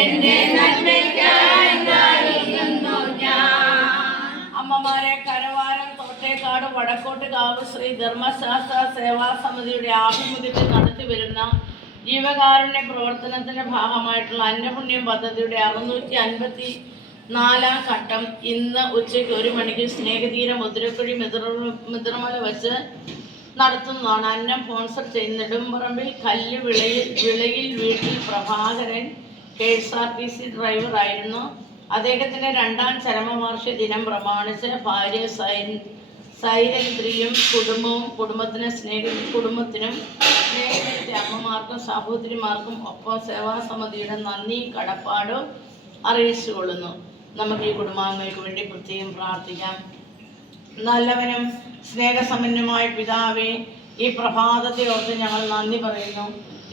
എന്റെ നന്മയ്ക്കായി അമ്മമാരെ കരവാരം തോട്ടേക്കാട് വടക്കോട്ടുകാവ് ശ്രീ ധർമ്മശാസ്ത്ര സേവാ സമിതിയുടെ ആഭിമുഖ്യത്തിൽ നടത്തിവരുന്ന ജീവകാരുണ്യ പ്രവർത്തനത്തിന്റെ ഭാഗമായിട്ടുള്ള അന്നപുണ്യം പദ്ധതിയുടെ അറുന്നൂറ്റി അൻപത്തി നാലാം ഘട്ടം ഇന്ന് ഉച്ചയ്ക്ക് ഒരു മണിക്ക് സ്നേഹതീരം മുതിരക്കുഴി മിതിർമല വെച്ച് നടത്തുന്നതാണ്. അന്നം സ്പോൺസർ ചെയ്യുന്ന നെടുമ്പറമ്പിൽ കല്ല് വിളയിൽ വിളയിൽ വീട്ടിൽ Prabhakaran K S R T C ഡ്രൈവറായിരുന്നു. അദ്ദേഹത്തിന്റെ രണ്ടാം ചരമവാർഷിക ദിനം പ്രമാണിച്ച് ഭാര്യ സൈൻ സൈരന്ദ്രിയും കുടുംബവും കുടുംബത്തിന് സ്നേഹ കുടുംബത്തിനും സ്നേഹത്തിന്റെ അമ്മമാർക്കും സഹോദരിമാർക്കും ഒപ്പം സേവാസമിതിയുടെ നന്ദി കടപ്പാടും അറിയിച്ചുകൊള്ളുന്നു. നമുക്ക് ഈ കുടുംബാംഗങ്ങൾക്ക് വേണ്ടി പ്രത്യേകം പ്രാർത്ഥിക്കാം. നല്ലവനും സ്നേഹസമ്പന്നമായ പിതാവേ ഈ പ്രഭാതത്തെ ഓർത്ത് ഞങ്ങൾ നന്ദി പറയുന്നു.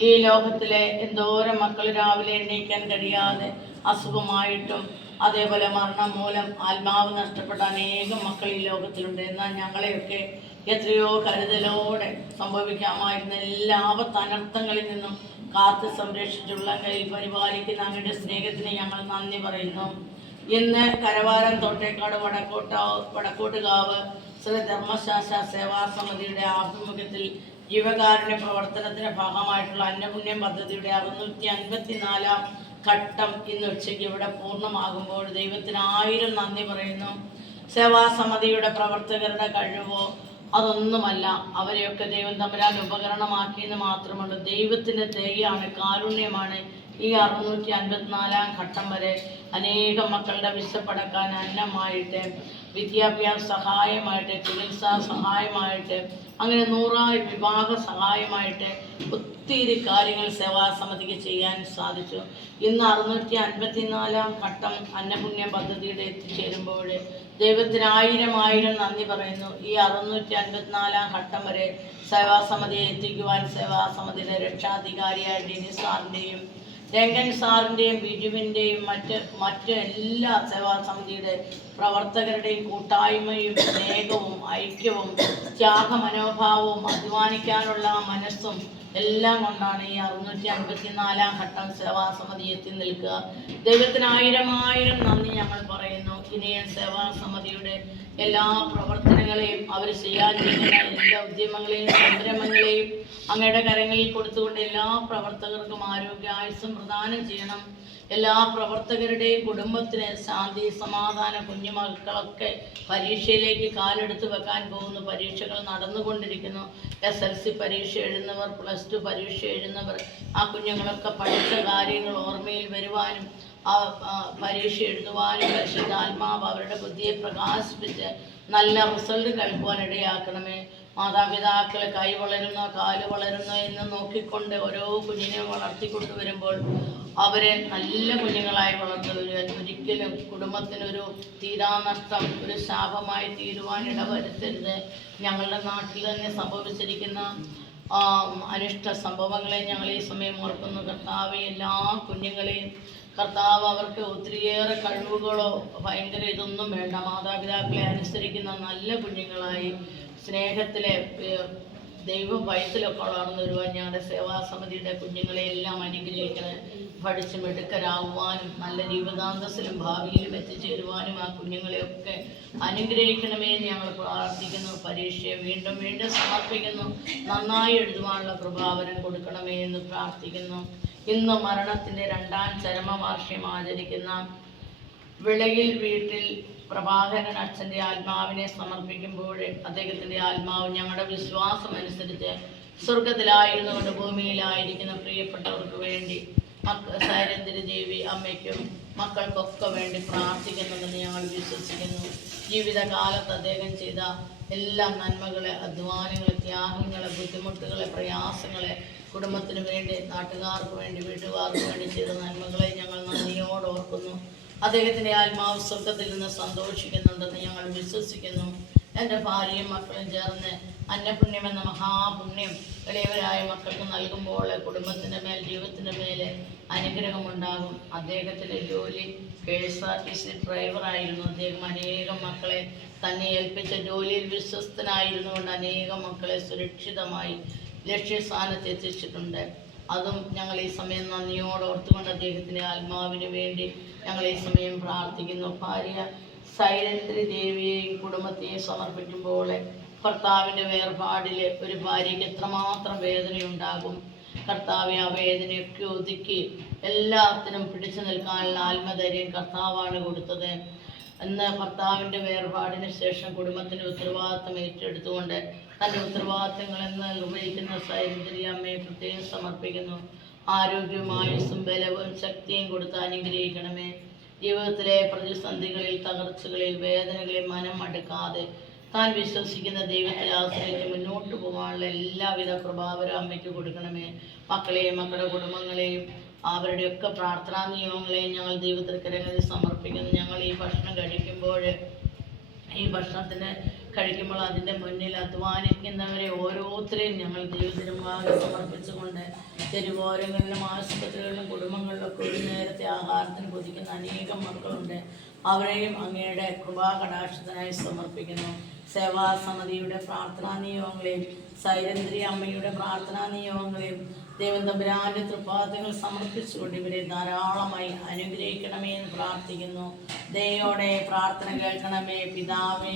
ഈ ലോകത്തിലെ എന്തോരം മക്കൾ രാവിലെ എണ്ണീക്കാൻ കഴിയാതെ അസുഖമായിട്ടും അതേപോലെ മരണം മൂലം ആത്മാവ് നഷ്ടപ്പെട്ട അനേകം മക്കൾ ഈ ലോകത്തിലുണ്ട്. എന്നാൽ ഞങ്ങളെയൊക്കെ എത്രയോ കരുതലോടെ സംഭവിക്കാമായിരുന്ന എല്ലാ അനർത്ഥങ്ങളിൽ നിന്നും കാത്ത് സംരക്ഷിച്ചുള്ള കയ്യിൽ പരിപാലിക്കുന്ന അങ്ങയുടെ സ്നേഹത്തിന് ഞങ്ങൾ നന്ദി പറയുന്നു. ഇന്ന് കരവാരം തോട്ടേക്കാട് വടക്കോട്ട വടക്കോട്ടുകാവ് ശ്രീ ധർമ്മശാസ്ത്ര സേവാ സമിതിയുടെ ആഭിമുഖ്യത്തിൽ ജീവകാരുണ്യ പ്രവർത്തനത്തിന്റെ ഭാഗമായിട്ടുള്ള അന്നപുണ്യം പദ്ധതിയുടെ അറുന്നൂറ്റി അൻപത്തി നാലാം ഘട്ടം ഇന്ന് ഉച്ചയ്ക്ക് ഇവിടെ പൂർണമാകുമ്പോൾ ദൈവത്തിന് ആയിരം നന്ദി പറയുന്നു. സേവാസമിതിയുടെ പ്രവർത്തകരുടെ കഴിവോ അതൊന്നുമല്ല. അവരെയൊക്കെ ദൈവം തമ്പുരാൻ ഉപകരണമാക്കിയെന്ന് മാത്രമല്ല ദൈവത്തിന്റെ ദയാണ് കാരുണ്യമാണ് ഈ അറുന്നൂറ്റി അൻപത്തിനാലാം ഘട്ടം വരെ അനേകം മക്കളുടെ വിശപ്പടക്കാൻ അന്നമായിട്ട് വിദ്യാഭ്യാസ സഹായമായിട്ട് ചികിത്സാ സഹായമായിട്ട് അങ്ങനെ നൂറായി വിവാഹ സഹായമായിട്ട് ഒത്തിരി കാര്യങ്ങൾ സേവാ സേവാസമിതിക്ക് ചെയ്യാൻ സാധിച്ചു. ഇന്ന് അറുന്നൂറ്റി അൻപത്തിനാലാം ഘട്ടം അന്നപുണ്യ പദ്ധതിയുടെ എത്തിച്ചേരുമ്പോൾ ദൈവത്തിന് ആയിരം ആയിരം നന്ദി പറയുന്നു. ഈ അറുന്നൂറ്റി അൻപത്തിനാലാം ഘട്ടം വരെ സേവാസമിതിയെ എത്തിക്കുവാൻ സേവാസമിതിയുടെ രക്ഷാധികാരിയായ ഡിനി സാറിന്റെയും രംഗൻ സാറിന്റെയും ബിജുവിന്റെയും മറ്റ് മറ്റ് എല്ലാ സമിതിയുടെ പ്രവർത്തകരുടെയും കൂട്ടായ്മയും സ്നേഹവും ഐക്യവും ത്യാഗ മനോഭാവവും അധ്വാനിക്കാനുള്ള മനസ്സും എല്ലാം കൊണ്ടാണ് ഈ അറുന്നൂറ്റി അൻപത്തി നാലാം ഘട്ടം സേവാസമിതി എത്തി നിൽക്കുക. ദൈവത്തിന് ആയിരം ആയിരം നന്ദി ഞങ്ങൾ പറയുന്നു. ഇനിയും സേവാസമിതിയുടെ എല്ലാ പ്രവർത്തനങ്ങളെയും അവർ ചെയ്യാൻ എല്ലാ ഉദ്യമങ്ങളെയും സംരംഭങ്ങളെയും അങ്ങയുടെ കരങ്ങളിൽ കൊടുത്തുകൊണ്ട് എല്ലാ പ്രവർത്തകർക്കും ആരോഗ്യ ആയുസ്സും പ്രദാനം ചെയ്യണം. എല്ലാ പ്രവർത്തകരുടെയും കുടുംബത്തിന് ശാന്തി സമാധാന കുഞ്ഞുമക്കളൊക്കെ പരീക്ഷയിലേക്ക് കാലെടുത്ത് വെക്കാൻ പോകുന്നു. പരീക്ഷകൾ നടന്നുകൊണ്ടിരിക്കുന്നു. എസ് എൽ സി പരീക്ഷ എഴുതുന്നവർ പ്ലസ് ടു പരീക്ഷ എഴുതുന്നവർ ആ കുഞ്ഞുങ്ങളൊക്കെ പഠിച്ച കാര്യങ്ങൾ ഓർമ്മയിൽ വരുവാനും ആ പരീക്ഷ എഴുതുവാനും പരിശുദ്ധാത്മാവ് അവരുടെ ബുദ്ധിയെ പ്രകാശിപ്പിച്ച് നല്ല റിസൾട്ട് കഴിക്കുവാൻ ഇടയാക്കണമേ. മാതാപിതാക്കൾ കൈ വളരുന്ന കാൽ വളരുന്ന എന്ന് നോക്കിക്കൊണ്ട് ഓരോ കുഞ്ഞിനെ വളർത്തിക്കൊണ്ടു വരുമ്പോൾ അവരെ നല്ല കുഞ്ഞുങ്ങളായി വളർന്നു വരുവാൻ ഒരിക്കലും കുടുംബത്തിനൊരു തീരാനഷ്ടം ഒരു ശാപമായി തീരുവാൻ ഇടവരുത്തരുത്. ഞങ്ങളുടെ നാട്ടിൽ തന്നെ സംഭവിച്ചിരിക്കുന്ന അനിഷ്ട സംഭവങ്ങളെ ഞങ്ങൾ ഈ സമയം ഓർക്കുന്നു. കർത്താവ് എല്ലാ കുഞ്ഞുങ്ങളെയും കർത്താവ് അവർക്ക് ഒത്തിരിയേറെ കഴിവുകളോ ഭയങ്കര ഇതൊന്നും വേണ്ട. മാതാപിതാക്കളെ അനുസരിക്കുന്ന നല്ല കുഞ്ഞുങ്ങളായി സ്നേഹത്തിലെ ദൈവം ഭയത്തിലൊക്കെ വളർന്നു വരുവാൻ ഞങ്ങളുടെ സേവാസമിതിയുടെ കുഞ്ഞുങ്ങളെ എല്ലാം അനുഗ്രഹിക്കണേ. പഠിച്ച് മിടുക്കരാകുവാനും നല്ല ജീവിതാന്തസ്സിലും ഭാവിയിലും എത്തിച്ചേരുവാനും ആ കുഞ്ഞുങ്ങളെയൊക്കെ അനുഗ്രഹിക്കണമേ എന്ന് ഞങ്ങൾ പ്രാർത്ഥിക്കുന്നു. പരീക്ഷയെ വീണ്ടും വീണ്ടും സമർപ്പിക്കുന്നു. നന്നായി എഴുതുവാനുള്ള പ്രഭാവനം കൊടുക്കണമേ എന്ന് പ്രാർത്ഥിക്കുന്നു. ഇന്ന് മരണത്തിന്റെ രണ്ടാം ചരമവാർഷികം ആചരിക്കുന്ന വിളയിൽ വീട്ടിൽ പ്രഭാകരൻ അച്ഛന്റെ ആത്മാവിനെ സമർപ്പിക്കുമ്പോൾ അദ്ദേഹത്തിന്റെ ആത്മാവ് ഞങ്ങളുടെ വിശ്വാസം അനുസരിച്ച് സ്വർഗത്തിലായിരുന്നുകൊണ്ട് ഭൂമിയിലായിരിക്കുന്ന പ്രിയപ്പെട്ടവർക്ക് വേണ്ടി സൈരന്തിരി ദേവി അമ്മയ്ക്കും മക്കൾക്കൊക്കെ വേണ്ടി പ്രാർത്ഥിക്കുന്നുണ്ടെന്ന് ഞങ്ങൾ വിശ്വസിക്കുന്നു. ജീവിതകാലത്ത് അദ്ദേഹം ചെയ്ത എല്ലാ നന്മകളെ അധ്വാനങ്ങളെ ത്യാഗങ്ങളെ ബുദ്ധിമുട്ടുകളെ പ്രയാസങ്ങളെ കുടുംബത്തിന് വേണ്ടി നാട്ടുകാർക്ക് വേണ്ടി വീട്ടുകാർക്ക് വേണ്ടി ചെയ്ത നന്മകളെ ഞങ്ങൾ അദ്ദേഹത്തിന്റെ ആത്മാവ് സ്വർഗത്തിൽ നിന്ന് സന്തോഷിക്കുന്നുണ്ടെന്ന് ഞങ്ങൾ വിശ്വസിക്കുന്നു. എന്റെ ഭാര്യയും മക്കളും ചേർന്ന് അന്നപുണ്യം എന്ന മഹാപുണ്യം ഇളയവരായ മക്കൾക്ക് നൽകുമ്പോൾ കുടുംബത്തിന്റെ മേൽ ജീവിതത്തിന്റെ മേൽ അനുഗ്രഹമുണ്ടാകും. അദ്ദേഹത്തിന്റെ ജോലി K S R T C ഡ്രൈവറായിരുന്നു അദ്ദേഹം അനേകം മക്കളെ തന്നെ ഏൽപ്പിച്ച ജോലിയിൽ വിശ്വസ്തനായിരുന്നുകൊണ്ട് അനേകം മക്കളെ സുരക്ഷിതമായി ലക്ഷ്യസ്ഥാനത്ത് എത്തിച്ചിട്ടുണ്ട്. അതും ഞങ്ങൾ ഈ സമയം നന്ദിയോടെ ഓർത്തുകൊണ്ട് അദ്ദേഹത്തിന്റെ ആത്മാവിന് വേണ്ടി ഞങ്ങൾ ഈ സമയം പ്രാർത്ഥിക്കുന്നു. ഭാര്യ സൈലന്ത്രി ദേവിയെയും കുടുംബത്തെയും സമർപ്പിക്കുമ്പോൾ ഭർത്താവിന്റെ വേർപാടിൽ ഒരു ഭാര്യയ്ക്ക് എത്രമാത്രം വേദനയുണ്ടാകും. കർത്താവ് ആ വേദനയൊക്കെ ഒതുക്കി എല്ലാത്തിനും പിടിച്ചു നിൽക്കാനുള്ള ആത്മധൈര്യം കർത്താവാണ് കൊടുത്തത്. എന്ന് ഭർത്താവിന്റെ വേർപാടിന് ശേഷം കുടുംബത്തിന്റെ ഉത്തരവാദിത്തം ഏറ്റെടുത്തുകൊണ്ട് തന്റെ ഉത്തരവാദിത്തങ്ങൾ എന്ന് നിർവഹിക്കുന്ന സൈലന്ത്രി അമ്മയെ പ്രത്യേകം സമർപ്പിക്കുന്നു. ആരോഗ്യവും ആയുസ്സും ബലവും ശക്തിയും കൊടുത്ത് അനുഗ്രഹിക്കണമേ. ജീവിതത്തിലെ പ്രതിസന്ധികളിൽ തകർച്ചകളിൽ വേദനകളിൽ മനം അടുക്കാതെ താൻ വിശ്വസിക്കുന്ന ദൈവത്തിൽ ആശ്രയിച്ച് മുന്നോട്ട് പോകാനുള്ള എല്ലാവിധ കൃപാവരും അമ്മയ്ക്ക് കൊടുക്കണമേ. മക്കളെയും മക്കളുടെ കുടുംബങ്ങളെയും അവരുടെയൊക്കെ പ്രാർത്ഥനാ നിയമങ്ങളെ ഞങ്ങൾ ദൈവത്തിൽ കരങ്ങളിൽ സമർപ്പിക്കുന്നു. ഞങ്ങൾ ഈ ഭക്ഷണം കഴിക്കുമ്പോൾ ഈ ഭക്ഷണത്തിന് കഴിക്കുമ്പോൾ അതിന്റെ മുന്നിൽ അധ്വാനിക്കുന്നവരെ ഓരോരുത്തരെയും ഞങ്ങൾ ദൈവത്തിന് മുമ്പാകെ സമർപ്പിച്ചുകൊണ്ട് തെരുവോരങ്ങളിലും ആശുപത്രികളിലും കുടുംബങ്ങളിലൊക്കെ ഒരു നേരത്തെ ആഹാരത്തിന് കൊതിക്കുന്ന അനേകം മക്കളുണ്ട്. അവരെയും അങ്ങയുടെ കൃപാകടാക്ഷത്തിനായി സമർപ്പിക്കുന്നു. സേവാസമിതിയുടെ പ്രാർത്ഥനാ നിയോഗങ്ങളെയും സൈരന്ദ്രി അമ്മയുടെ പ്രാർത്ഥനാ നിയോഗങ്ങളെയും ദൈവം തമ്പുരാന്റെ തൃപ്പാദങ്ങൾ സമർപ്പിച്ചുകൊണ്ട് ഇവരെ ധാരാളമായി അനുഗ്രഹിക്കണമേ എന്ന് പ്രാർത്ഥിക്കുന്നു. ദയോടെ പ്രാർത്ഥന കേൾക്കണമേ. പിതാവേ